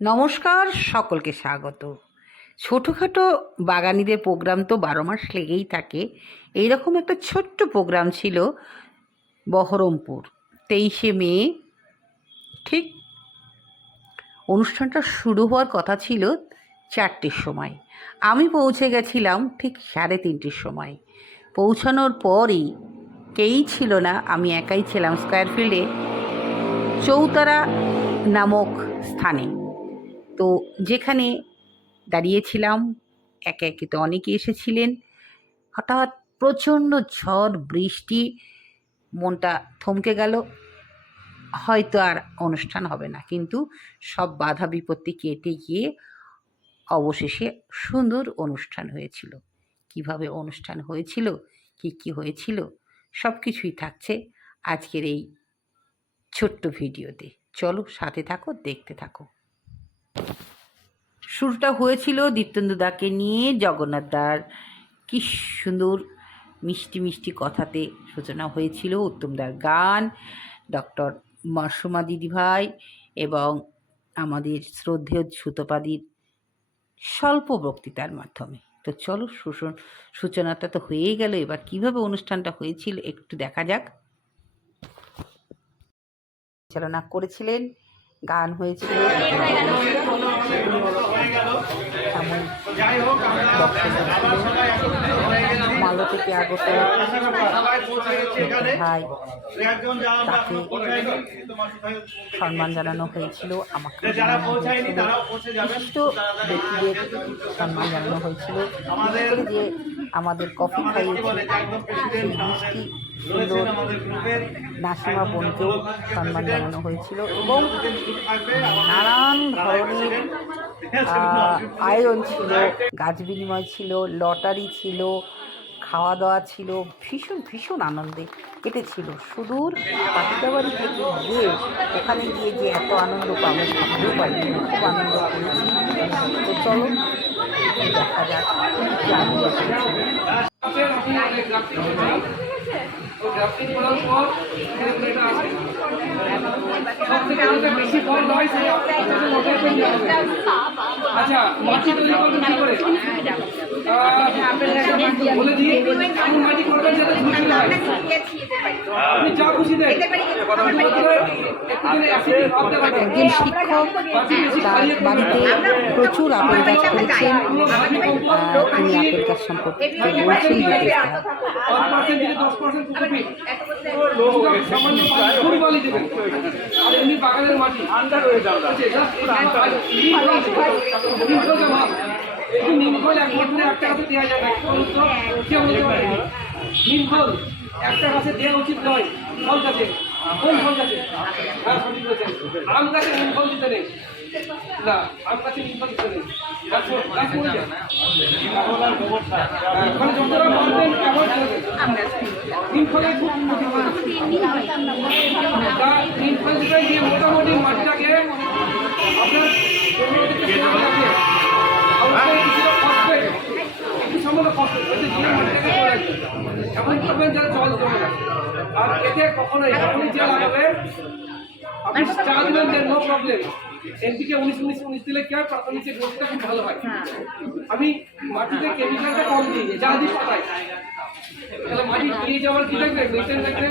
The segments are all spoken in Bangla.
নমস্কার, সকলকে স্বাগত। ছোটোখাটো বাগানিদের প্রোগ্রাম তো 12 মাস লেগেই থাকে। এইরকম একটা ছোট্ট প্রোগ্রাম ছিল বহরমপুর 23শে মে। ঠিক অনুষ্ঠানটা শুরু হওয়ার কথা ছিল 4টের সময়। আমি পৌঁছে গেছিলাম ঠিক 3:30 সময়। পৌঁছানোর পরই কেউই ছিল না, আমি একাই ছিলাম স্কয়ার ফিল্ডে চৌতারা নামক স্থানে। তো যেখানে দাঁড়িয়েছিলাম, একে একে তো অনেকে এসেছিলেন। হঠাৎ প্রচণ্ড ঝড় বৃষ্টি, মনটা থমকে গেল, হয়তো আর অনুষ্ঠান হবে না। কিন্তু সব বাধা বিপত্তি কেটে গিয়ে অবশেষে সুন্দর অনুষ্ঠান হয়েছিল। কিভাবে অনুষ্ঠান হয়েছিল, কী হয়েছিল, সব কিছুই থাকছে আজকের এই ছোট্ট ভিডিওতে। চলো সাথে থাকো, দেখতে থাকো। শুরুটা হয়েছিল দীপ্তেন্দুদাকে নিয়ে, জগন্নাথদার কি সুন্দর মিষ্টি মিষ্টি কথাতে সূচনা হয়েছিল, উত্তমদার গান, ডক্টর মাসুমা দিদিভাই এবং আমাদের শ্রদ্ধেয় সুতপাদির স্বল্প বক্তৃতার মাধ্যমে। তো চলো, সূচনাটা তো হয়েই গেল, এবার কিভাবে অনুষ্ঠানটা হয়েছিল একটু দেখা যাক। পরিচালনা করেছিলেন, গান হয়েছিল মালতী থেকে আগত ভাই, তাকে সম্মান জানানো হয়েছিল, আমাকে জানানো হয়েছিল, বিশিষ্ট ব্যক্তিদের সম্মান জানানো হয়েছিল। বিশেষ করে যে আমাদের কফি খাইয়েছে সেই মিষ্টি সুন্দর নাসিমা বোনকেও সম্মান জানানো হয়েছিল এবং নানান ধরনের আয়োজন ছিল, গাছ বিনিময় ছিল, লটারি ছিল, খাওয়া দাওয়া ছিল। ভীষণ ভীষণ আনন্দে কেটেছিল। সুদূর পাখিটাবাড়ি থেকে গিয়ে ওখানে গিয়ে যে এত আনন্দ পাবো ভাবতেও পারিনি। খুব আনন্দ করেছি। তো চলো দেখা যাক কি আনন্দ করেছি। আচ্ছা, মাটি তৈরি করবেন কি করে? বলে দিই, এমন মাটি করবেন যাতে ঝুলঝুল হয়। আপনি যা খুশি দেন। একজন শিক্ষক তার বাড়িতে প্রচুর আপেল গাছ করেছেন। তিনি আপেল গাছ সম্পর্কে বলছেন যে বাগানের মাটি নিমখোল এক বছরে একটা গাছে দেওয়া যাবে। নিমখোল একটা গাছে দেওয়া উচিত নয়। ফল গাছে, কোন ফল গাছে? হ্যাঁ, সঠিক বলেছেন। আম গাছে নিমখোল দিতে নেই না, আম গাছে নিমখোল দিতে নেই। যতটা পারবেন অ্যাভয়েড করবেন। নিমখোলের খুব নিমখোল দিতে গিয়ে মোটামুটি মাটিটাকে আপনার একটু সামান্য কষ্ট এমন করবেন যারা জল জমে না। আর এতে কখনোই যখনই জল লাগাবে আপনি চা দিবেন, দেন নো প্রবলেম। এনপিকে 19-19-19 দিলে কি হয়, প্রাথমিক গ্রোথটা খুব ভালো হয়। আমি মাটিতে কেমিক্যালটা কম দিই, যা দিই পাতায়। তাহলে মাটি দিয়ে যাওয়ার কি থাকবে, মেনটেন থাকবে,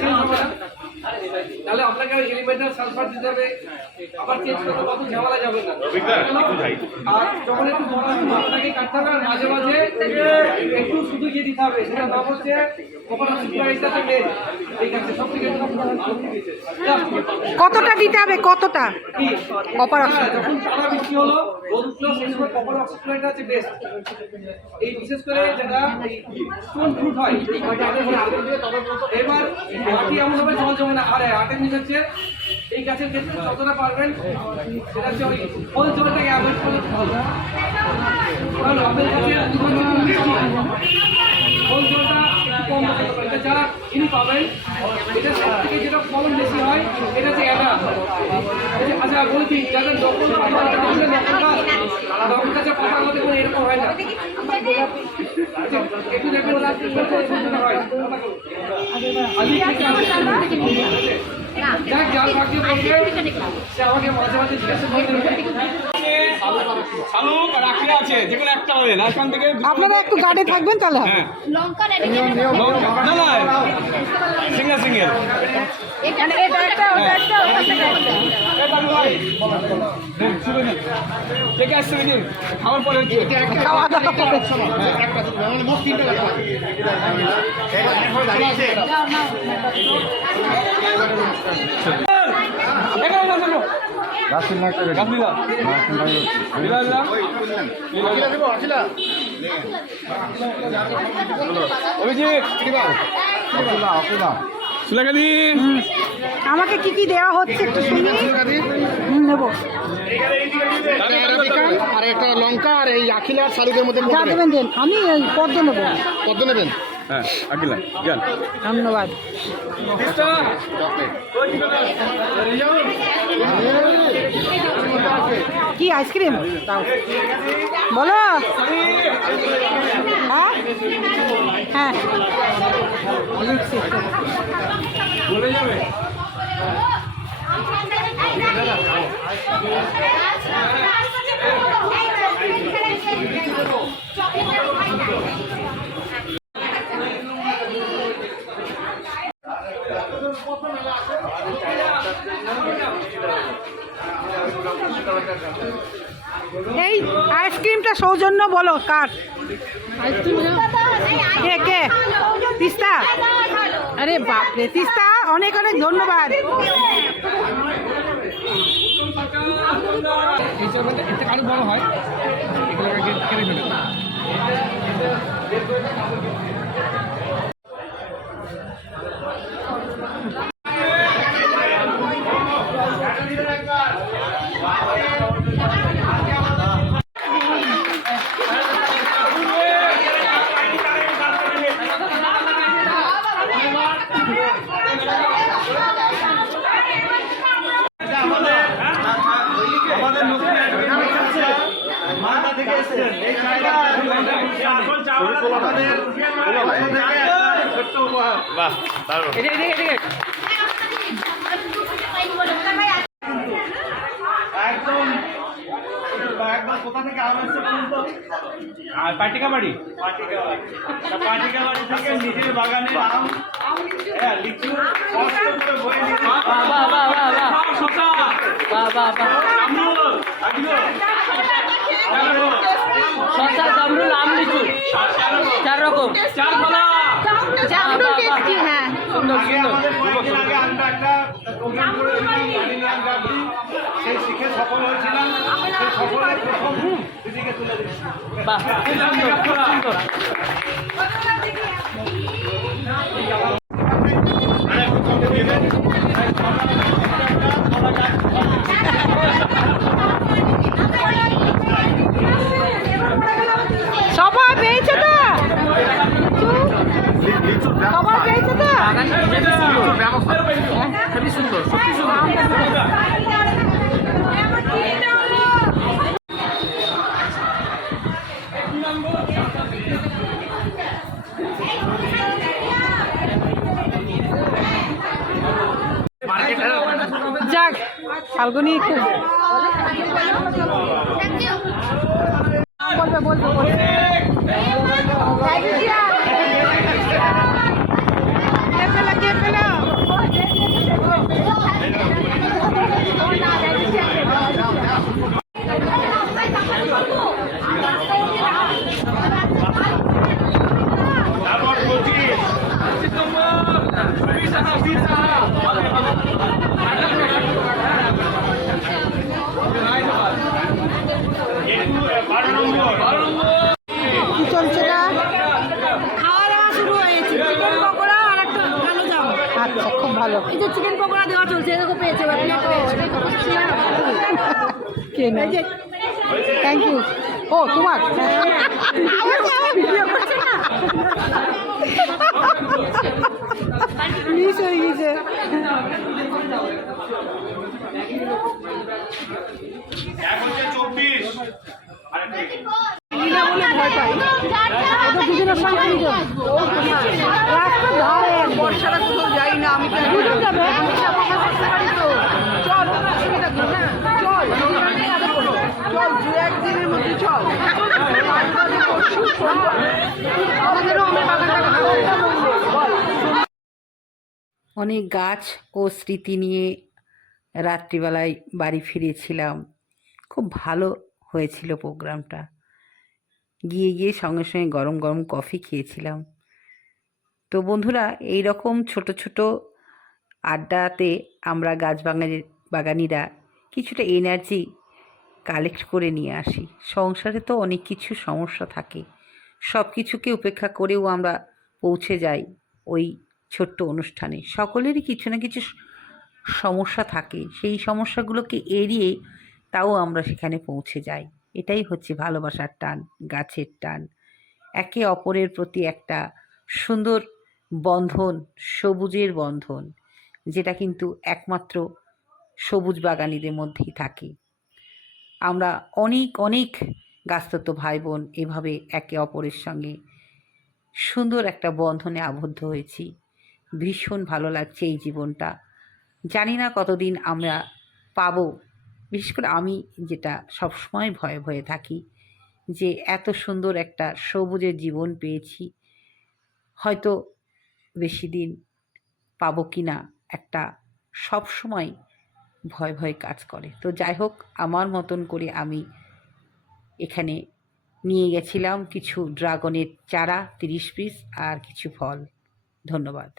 চেঞ্জ হবে না। তাহলে আপনাকে এলিমেন্টাল সালফার দিতে হবে, আবার চেঞ্জ করতে কত ঝামেলা যাবে না। আর যখন একটু বড় হবে মাথাটাকে কাটতে হবে, আর মাঝে মাঝে একটু শুধু গিয়ে দিতে হবে। সেটা নাম হচ্ছে কতটা দিতে হবে, কতটা কপার অক্সিজেন? যখন টানা বৃষ্টি হলো, রোদ উঠলো, সেই সময় কপার অক্সিজেনটা হচ্ছে বেস্ট। এই বিশেষ করে যারা স্টোন ফ্রুট হয়, এবার মাটি এমন ভাবে জল জমে না। আর আটের নিচ হচ্ছে এই গাছের ক্ষেত্রে যতটা পারবেন সেটা হচ্ছে ওই ফল জলটাকে অ্যাভয়েড করলে ভালো। কারণ আপেল গাছের ফল জলটা একটু কম হতে পারে। এটা যারা চিনি পাবেন, এটা সব থেকে যেটা ফলন বেশি হয় এটা হচ্ছে অ্যাডা। আচ্ছা বলছি, যাদের নকল গাছে পাতা আমাদের কোনো এরকম হয় না। একটু দেখবেন হয় যাক যার ভাগ্যে বলবে সে আমাকে মাঝে মাঝে জিজ্ঞাসা করে শালুক আর আখড়ে আছে যেগুলো একটা হবে না এখান থেকে আপনারা একটু গার্ডে থাকবেন তাহলে হবে। হ্যাঁ লঙ্কা রেডি না না সিঙ্গেল সিঙ্গেল এখানে এটা একটা ওটা একটা ওটা একটা কে কে আসছে দেখি খাবার পরে খাওয়া দাওয়া করে এখানে না চলো রাসেল না করে গাবলিলা লীলা অভিজিৎ সুলেখাদি আমাকে কি কি দেওয়া হচ্ছে একটু শুনি নেবো আর একটা লঙ্কা আর এই আখিলা আর শালুকের মধ্যে যা দেবেন দেন আমি এই পদ্ম নেবো কত নেবেন? হ্যাঁ আকিলা যান ধন্যবাদ কি আইসক্রিম দাও বলো হ্যাঁ হ্যাঁ লিখছি। বলে যাবে এই আইসক্রিমটা সৌজন্য বলো কার কে কে তিস্তা আরে বাপরে তিস্তা অনেক অনেক ধন্যবাদ এটা আরো বড় হয় এগুলোকে কেটে ফেলে আর পাটিকা বাড়ি থেকে নিজের বাগানের আম লিচু কষ্ট করে বয়ে নিয়ে শসা জামরুল আম লিচু 4 রকম 4 কলা জামরুল টেস্টি হ্যাঁ সুন্দর সুন্দর কয়েকদিন আগে আমরা একটা প্রোগ্রাম করেছিলাম রানিং গার্ডি সেই শিখে সফল হয়েছিলাম সেই সফলের প্রথম দিদিকে তুলে দিচ্ছি বাহ খুব সুন্দর খুব সুন্দর সবাই পেয়েছে তো সবাই পেয়েছে তো খুবই সুন্দর সত্যি সুন্দর যাক ফাল্গুনি খুব বলবে বলবে বলবে কে পেলো কে পেলো কি চলছে না খাওয়া দাওয়া শুরু হয়েছে চিকেন পকোড়া আর একটা ভালো দাম আচ্ছা খুব ভালো এই যে চিকেন পকোড়া দেওয়া চলছে এরকম পেয়েছে প্লেট পেয়েছে কে না থ্যাংক ইউ ও তোমার ভিডিও করছে না মিস হয়ে গেছে লীলা বলে ভয় পাই ওদের দুজনের সঙ্গে নিয়ে যাবো রাস্তা ধারে বর্ষারা কোথাও যাই না আমি দুজন যাবে অনেক গাছ ও স্মৃতি নিয়ে রাত্রিবেলায় বাড়ি ফিরেছিলাম। খুব ভালো হয়েছিল প্রোগ্রামটা। গিয়ে সঙ্গে সঙ্গে গরম গরম কফি খেয়েছিলাম। তো বন্ধুরা, এই রকম ছোট ছোট আড্ডাতে আমরা বাগানিরা কিছুটা এনার্জি কালেক্ট করে নিয়ে আসি। সংসারে তো অনেক কিছু সমস্যা থাকে, সব কিছুকে উপেক্ষা করেও আমরা পৌঁছে যাই ওই ছোট্ট অনুষ্ঠানে। সকলেরই কিছু না কিছু সমস্যা থাকে, সেই সমস্যাগুলোকে এড়িয়ে তাও আমরা সেখানে পৌঁছে যাই। এটাই হচ্ছে ভালোবাসার টান, গাছের টান, একে অপরের প্রতি একটা সুন্দর বন্ধন, সবুজের বন্ধন, যেটা কিন্তু একমাত্র সবুজ বাগানীদের মধ্যেই থাকে। আমরা অনেক অনেক গাছতত্ত্ব ভাই বোন এভাবে একে অপরের সঙ্গে সুন্দর একটা বন্ধনে আবদ্ধ হয়েছি। ভীষণ ভালো লাগছে এই জীবনটা। জানি না কতদিন আমরা পাবো। বিশেষ করে আমি যেটা সবসময় ভয়ে ভয়ে থাকি, যে এত সুন্দর একটা সবুজের জীবন পেয়েছি, হয়তো বেশি দিন পাবো কি না, একটা সবসময় ভয় ভয় কাজ করে। তো যাই হোক, আমার মতন করে আমি এখানে নিয়ে গেছিলাম কিছু ড্রাগনের চারা 30 পিস আর কিছু ফল। ধন্যবাদ।